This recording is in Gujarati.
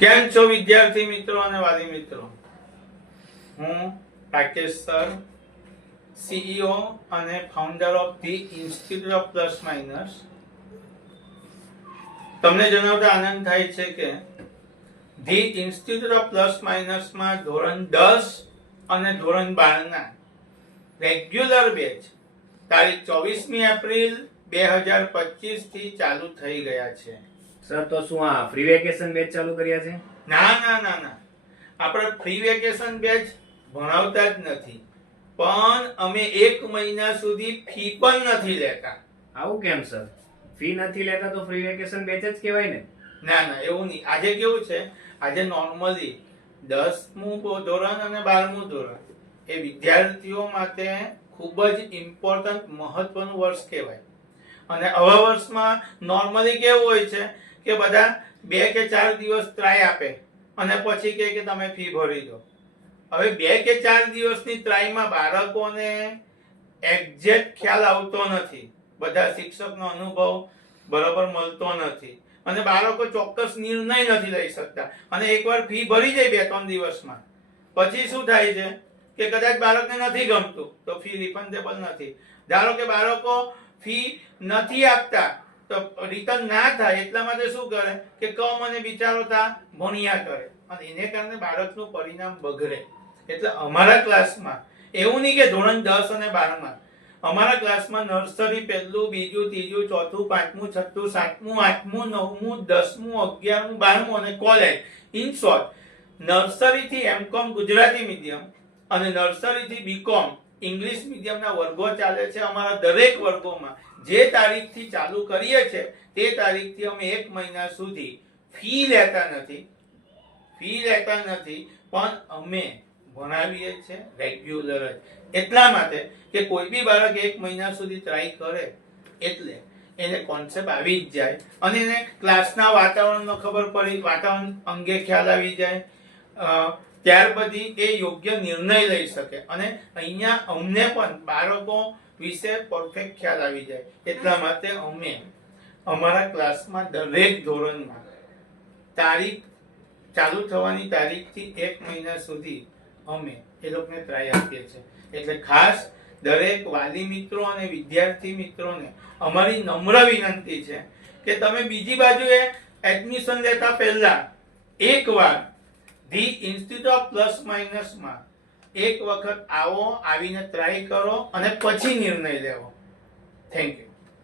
કેમ છો વિદ્યાર્થી મિત્રો અને વાલી મિત્રો? હું રાકેશ સર, CEO અને founder of the institute of plus minus. તમને જણાવતા આનંદ થાય છે કે ધી ઇન્સ્ટિટ્યૂટ ઓફ પ્લસ માઇનસમાં ધોરણ 10 અને ધોરણ 12 ના રેગ્યુલર બેચ તારીખ 24મી એપ્રિલ 2025 થી ચાલુ થઈ ગયા છે. સર, તો શું આ ફ્રી વેકેશન બેચ ચાલુ કર્યા છે? ના, આપણે ફ્રી વેકેશન બેચ ભણાવતા જ નથી, પણ અમે 1 મહિના સુધી ફી પણ નથી લેતા. આવું કેમ સર? ફી નથી લેતા તો ફ્રી વેકેશન બેચ જ કહેવાય ને? ના, એવું નહીં. આજે કેવું છે, આજે નોર્મલી 10મું ધોરણ અને 12મું ધોરણ એ વિદ્યાર્થીઓ માટે ખૂબ જ ઇમ્પોર્ટન્ટ મહત્વનું વર્ષ કહેવાય. અને આવા વર્ષમાં નોર્મલી કેવું હોય છે કે બધા 2 કે 4 દિવસ ટ્રાય આપે અને પછી કહે કે તમે ફી ભરી દો. હવે 2 કે 4 દિવસની ટ્રાયમાં બાળકોને એક્ઝેક્ટ ખ્યાલ આવતો નથી, બધા શિક્ષકનો અનુભવ બરાબર મળતો નથી અને બાળકો ચોક્કસ નિર્ણય નથી લઈ શકતા. અને એકવાર ફી ભરી જાય 2-3 દિવસમાં, પછી શું થાય છે કે કદાચ બાળકને નથી ગમતું તો ફી રિફંડેબલ નથી. ધારો કે બાળકો ફી નથી આપતા તો રિટર્ન ના થાય એટલા માટે શું કરે કે કમ અને બિચારો તા ભણ્યા કરે અને એને કારણે બાળકનું પરિણામ બગડે. એટલે અમારા ક્લાસમાં એવું નહીં કે ધોરણ 10 અને 12માં, અમારા ક્લાસમાં નર્સરી 1, 2, 3, 4, 5, 6, 7, 8, 9, 10, 11, 12 અને કોલેજ. ઇન શોર્ટ, નર્સરી થી એમકોમ ગુજરાતી મીડિયમ અને નર્સરી થી બીકોમ ઇંગ્લિશ મીડિયમના વર્ગો ચાલે છે. અમારા દરેક વર્ગોમાં જે તારીખથી ચાલુ કરીએ છીએ તે તારીખથી અમે 1 મહિના સુધી ફી લેતા નથી, પણ અમે ભણાવીએ છીએ રેગ્યુલર જ. એટલા માટે કે કોઈ બી બાળક 1 મહિના સુધી ટ્રાય કરે એટલે એને કોન્સેપ્ટ આવી જ જાય અને એને ક્લાસના વાતાવરણનો ખબર પડી, વાતાવરણ અંગે ખ્યાલ આવી જાય, ત્યાર પછી એ યોગ્ય નિર્ણય લઈ શકે અને અહીંયા અમને પણ બાળકો વિશે પરફેક્ટ ખ્યાલ આવી જાય. એટલા માટે અમે અમારા ક્લાસમાં દરેક ધોરણમાં તારીખ ચાલુ થવાની તારીખથી 1 મહિના સુધી અમે એ લોકોને ટ્રાય આપીએ છીએ. એટલે ખાસ દરેક વાલી મિત્રો અને વિદ્યાર્થી મિત્રોને અમારી નમ્ર વિનંતી છે કે તમે બીજી બાજુએ એડમિશન લેતા પહેલા એકવાર ધી ઇન્સ્ટિટ્યૂટ ઓફ પ્લસ માઇનસમાં એક વખત આવો, આવીને ટ્રાય કરો અને પછી નિર્ણય લેવો. Thank you.